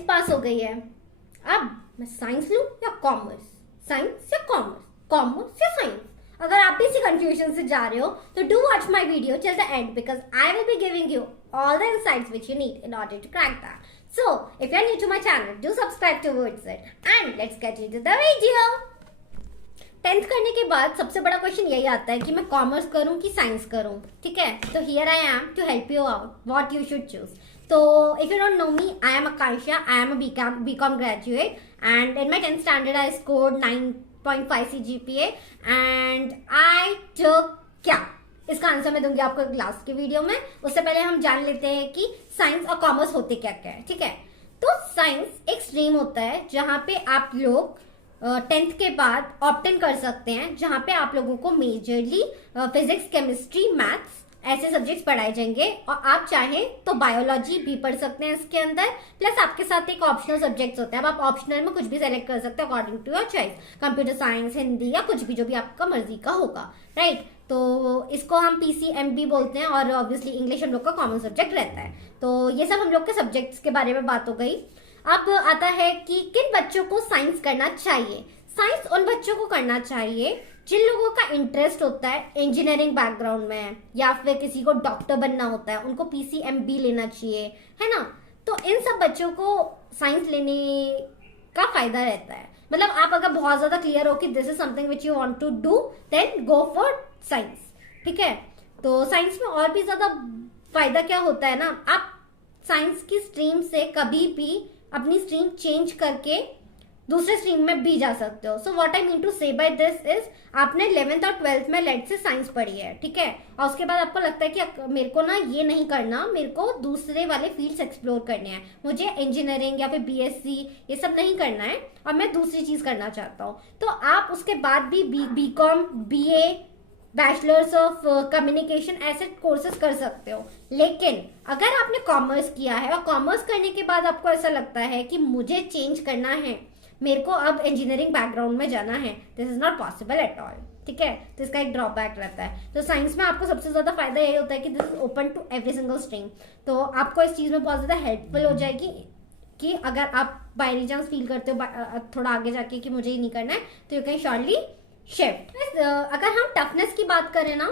10th पास हो गई है, अब मैं साइंस लूं या कॉमर्स, साइंस या कॉमर्स, कॉमर्स या साइंस। अगर आप भी इसी कंफ्यूजन से जा रहे हो तो do watch my video till the end because I will be giving you all the insights which you need in order to crack that. So, if you are new to my channel, do subscribe towards it. And let's get into the video. 10th करने के बाद सबसे बड़ा question यही आता है कि मैं कॉमर्स करूं कि साइंस करूं, ठीक है? तो here I am to help you out what you should choose. So, if you don't know me, I am Akansha. I am a BCom graduate, and in my 10th standard, I scored 9.5 CGPA, and I took क्या? इसका answer मैं दूंगी आपको last की video में. उससे पहले हम जान लेते हैं कि साइंस और कॉमर्स होते क्या क्या है, ठीक है? तो साइंस एक स्ट्रीम होता है जहां पे आप लोग 10th के बाद ऑप्ट इन कर सकते हैं, जहां पे आप लोगों को मेजरली फिजिक्स, केमिस्ट्री, मैथ्स ऐसे सब्जेक्ट्स पढ़ाए जाएंगे, और आप चाहें तो बायोलॉजी भी पढ़ सकते हैं इसके अंदर. प्लस आपके साथ एक ऑप्शनल सब्जेक्ट्स होता है. अब आप ऑप्शनल में कुछ भी सेलेक्ट कर सकते हैं according to your choice, computer science, Hindi या कुछ भी जो भी आपका मर्जी का होगा, राइट? तो इसको हम PCMB बोलते हैं, और ऑब्वियसली इंग्लिश हम लोग का कॉमन सब्जेक्ट रहता है. तो ये सब हम लोग के सब्जेक्ट्स के बारे में बात हो गई. अब आता है कि किन बच्चों को साइंस करना चाहिए. साइंस उन बच्चों को करना चाहिए जिन लोगों का इंटरेस्ट होता है इंजीनियरिंग बैकग्राउंड में, या फिर किसी को डॉक्टर बनना होता है, उनको PCMB लेना चाहिए, है ना? तो इन सब बच्चों को साइंस लेने का फायदा रहता है. मतलब आप अगर बहुत ज्यादा क्लियर हो कि this is something which you want to do, then go for science, ठीक है? तो साइंस में और भी ज्यादा फायदा क्या होता है ना, आप साइंस की स्ट्रीम से कभी भी अपनी स्ट्रीम चेंज करके दूसरे स्ट्रीम में भी जा सकते हो. So what I mean to say by this is, आपने 11th और 12th में लेट से साइंस पढ़ी है, ठीक है? और उसके बाद आपको लगता है कि मेरे को ना ये नहीं करना, मेरे को दूसरे वाले फील्ड्स एक्सप्लोर करने हैं, मुझे इंजीनियरिंग या फिर BSc ये सब नहीं करना है और मैं दूसरी चीज करना चाहता हूँ. तो आप उसके बाद भी BCom, BA, bachelors of communication ऐसे कोर्सेज कर सकते हो. लेकिन अगर आपने कॉमर्स किया है और कॉमर्स करने के बाद आपको ऐसा लगता है कि मुझे चेंज करना है, मेरे को अब इंजीनियरिंग बैकग्राउंड में जाना है, this is not possible at all, ठीक है? तो इसका एक ड्रॉबैक रहता है. तो साइंस में आपको सबसे ज्यादा फायदा यही होता है कि this is open to every single stream. तो आपको इस चीज में बहुत ज्यादा हेल्पफुल हो जाएगी कि अगर आप बाय एनी चांस फील करते हो थोड़ा आगे जाके कि मुझे ये नहीं करना है, तो यू कैन श्योरली शिफ्ट. अगर हम टफनेस की बात करें ना,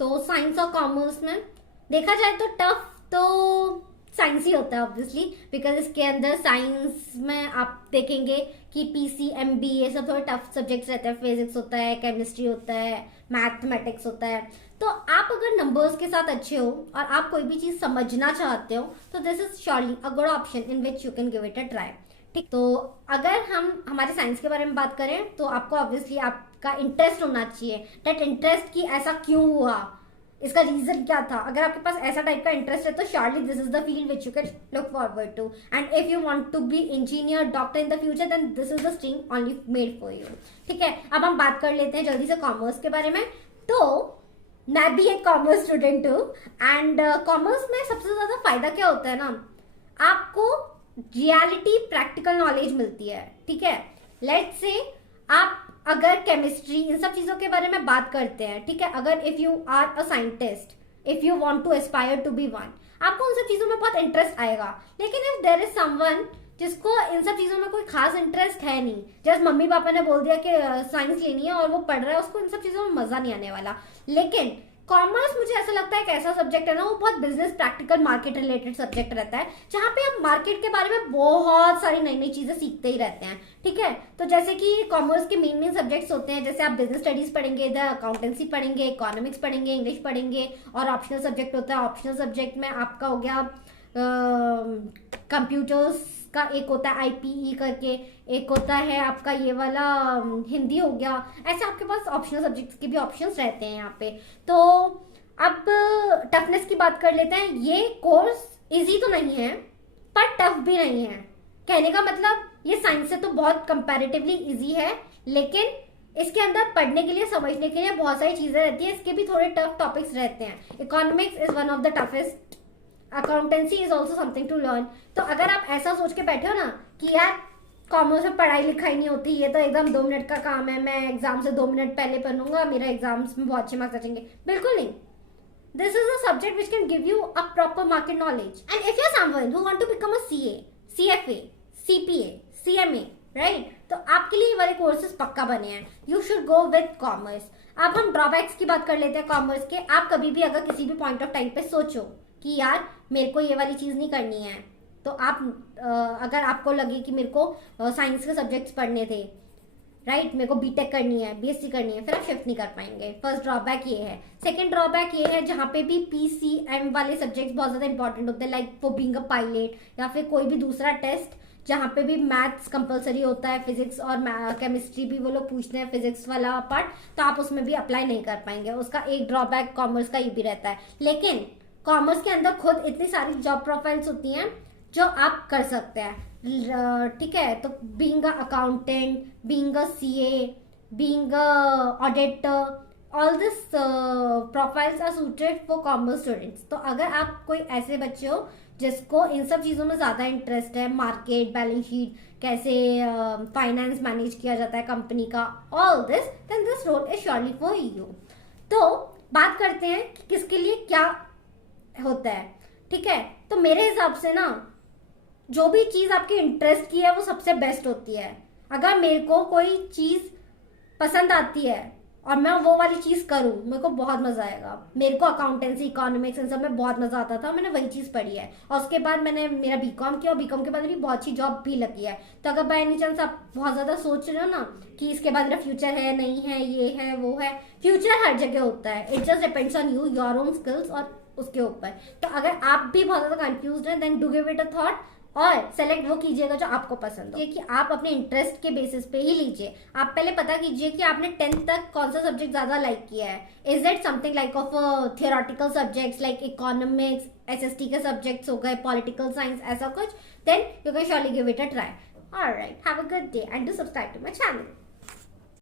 तो साइंस और कॉमर्स में देखा जाए तो टफ तो साइंस ही होता है ऑब्वियसली, बिकॉज इसके अंदर साइंस में आप देखेंगे कि PCMB ये सब थोड़े टफ सब्जेक्ट्स रहते हैं. फिजिक्स होता है, केमिस्ट्री होता है, मैथमेटिक्स होता है. तो आप अगर नंबर्स के साथ अच्छे हो और आप कोई भी चीज समझना चाहते हो, तो this is surely a good option in which you can give it a try, ठीक? तो अगर हम हमारे साइंस के बारे में बात करें तो आपको ऑब्वियसली आपका इंटरेस्ट होना चाहिए. दैट इंटरेस्ट की ऐसा क्यों हुआ, इसका रीजन क्या था. अगर आपके पास ऐसा टाइप का इंटरेस्ट है तो surely this is the field which you can look forward to. And if you want to be engineer, doctor in the future, then this is the stream only made for you, ठीक है? अब हम बात कर लेते हैं जल्दी से कॉमर्स के बारे में. तो मैं भी एक कॉमर्स स्टूडेंट हूँ, एंड कॉमर्स में सबसे ज्यादा फायदा क्या होता है ना, आपको रियलिटी प्रैक्टिकल नॉलेज मिलती है, ठीक है? लेट्स से आप अगर केमिस्ट्री इन सब चीजों के बारे में बात करते हैं, ठीक है? अगर if you are a scientist, if you want to aspire to be one, आपको उन सब चीजों में बहुत इंटरेस्ट आएगा. लेकिन इफ देयर इज समवन जिसको इन सब चीजों में कोई खास इंटरेस्ट है नहीं, जैसे मम्मी पापा ने बोल दिया कि साइंस लेनी है और वो पढ़ रहा है, उसको इन सब चीजों में मजा नहीं आने वाला. लेकिन कॉमर्स मुझे ऐसा लगता है एक ऐसा सब्जेक्ट है ना, वो बहुत business, practical, market related subject रहता है, जहां पे आप मार्केट के बारे में बहुत सारी नई नई चीजें सीखते ही रहते हैं, ठीक है? तो जैसे कि कॉमर्स के मेन मेन सब्जेक्ट्स होते हैं, जैसे आप बिजनेस स्टडीज पढ़ेंगे, इधर अकाउंटेंसी पढ़ेंगे, इकोनॉमिक्स पढ़ेंगे, इंग्लिश पढ़ेंगे, और ऑप्शनल सब्जेक्ट होता है. ऑप्शनल सब्जेक्ट में आपका हो गया कंप्यूटर्स का, एक होता है IPE करके, एक होता है आपका ये वाला हिंदी हो गया. ऐसे आपके पास ऑप्शनल सब्जेक्ट्स के भी ऑप्शंस रहते हैं यहाँ पे. तो अब टफनेस की बात कर लेते हैं. ये कोर्स इजी तो नहीं है पर टफ भी नहीं है. कहने का मतलब ये साइंस से तो बहुत कंपैरेटिवली इजी है, लेकिन इसके अंदर पढ़ने के लिए, समझने के लिए बहुत सारी चीजें रहती है. इसके भी थोड़े टफ टॉपिक्स रहते हैं. Economics is one of the toughest, accountancy is also something to learn. तो अगर आप ऐसा सोच के बैठे हो ना कि यार कॉमर्स में पढ़ाई लिखाई नहीं होती, ये तो एकदम 2 मिनट का काम है, मैं एग्जाम से 2 मिनट पहले पढ़ूंगा, मेरा एग्जाम्स में बहुत अच्छे मार्क्स आ जाएंगे, बिल्कुल नहीं. This is a subject which can give you a proper market knowledge. And if you're someone who want to become a CA, CFA, CPA, CMA, right? तो आपके लिए ये वाले कोर्सेज पक्का बने हैं. You should go with commerce. अब हम ड्रॉबैक्स की बात कर लेते हैं कॉमर्स के. आप कभी भी अगर किसी भी पॉइंट ऑफ टाइम पे सोचो कि यार मेरे को ये वाली चीज नहीं करनी है, तो आप अगर आपको लगे कि मेरे को साइंस के सब्जेक्ट्स पढ़ने थे, राइट, मेरे को बीटेक करनी है, बीएससी करनी है, फिर आप शिफ्ट नहीं कर पाएंगे. फर्स्ट ड्रॉबैक ये है. सेकंड ड्रॉबैक ये है, जहाँ पे भी पीसीएम वाले सब्जेक्ट्स बहुत ज्यादा इंपॉर्टेंट होते हैं, like for being a pilot या फिर कोई भी दूसरा टेस्ट जहाँ पे भी मैथ्स कंपलसरी होता है, फिजिक्स और केमिस्ट्री भी वो लोग पूछते हैं, फिजिक्स वाला पार्ट, तो आप उसमें भी अप्लाई नहीं कर पाएंगे. उसका एक ड्रॉबैक कॉमर्स का ये भी रहता है. लेकिन कॉमर्स के अंदर खुद इतनी सारी जॉब प्रोफाइल्स होती हैं जो आप कर सकते हैं. ठीक है, तो being a accountant, being a CA, being a auditor, all this profiles are suited for commerce students. तो अगर आप कोई ऐसे बच्चे हो जिसको इन सब चीजों में ज्यादा इंटरेस्ट है, मार्केट, बैलेंस शीट, कैसे फाइनेंस मैनेज किया जाता है कंपनी का, all this, then this role is surely for you. तो बात करते हैं कि किसके लिए क्या होता है. ठीक है, तो मेरे हिसाब से ना जो भी चीज आपके इंटरेस्ट की है वो सबसे बेस्ट होती है. अगर मेरे को कोई चीज पसंद आती है और मैं वो वाली चीज करूं, मेरे को बहुत मजा आएगा. मेरे को अकाउंटेंसी, इकोनॉमिक्स, इन सब में बहुत मजा आता था, मैंने वही चीज पढ़ी है. और उसके बाद मैंने मेरा बीकॉम किया और बीकॉम के बाद मेरी बहुत अच्छी जॉब भी लगी है. तो अगर बाय एनी चांस आप बहुत ज्यादा सोच रहे हो ना कि इसके बाद मेरा फ्यूचर है, नहीं है, ये है, वो है, फ्यूचर हर जगह होता है. It just depends on you, your own skills और उसके ऊपर. तो अगर आप भी बहुत ज्यादा कंफ्यूज हैं, then do give it a thought और सेलेक्ट वो कीजिएगा जो आपको पसंद हो. ये कि आप अपने इंटरेस्ट के बेसिस पे ही लीजिए. आप पहले पता कीजिए कि आपने 10th तक कौन सा सब्जेक्ट ज्यादा लाइक किया है. Is it something like of theoretical subjects like economics, SST के सब्जेक्ट्स हो गए, पॉलिटिकल साइंस, ऐसा कुछ, then you can surely give it a try. Alright, have a good day and do subscribe to my channel.